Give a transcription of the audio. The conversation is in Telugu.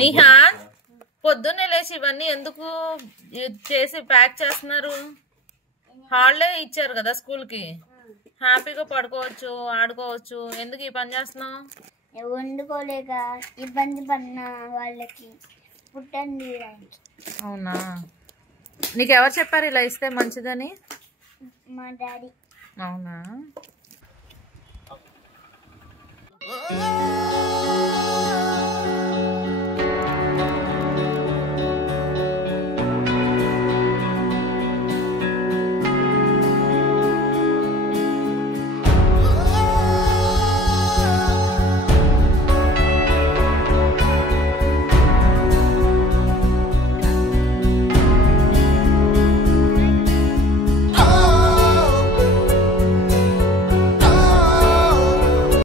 నిహాన్ పొద్దున్నే లేచి ఇవన్నీ ఎందుకు చేసి ప్యాక్ చేస్తున్నారు? హాలిడే ఇచ్చారు కదా స్కూల్ కి, హ్యాపీగా పడుకోవచ్చు, ఆడుకోవచ్చు. ఎందుకు ఈ పని చేస్తున్నావు? వండుకోలేక ఇబ్బంది పడిన వాళ్ళకి పుట్టండి. అవునా, నీకెవరు చెప్పారు ఇలా ఇస్తే మంచిదని? మా డాడీ. అవునా.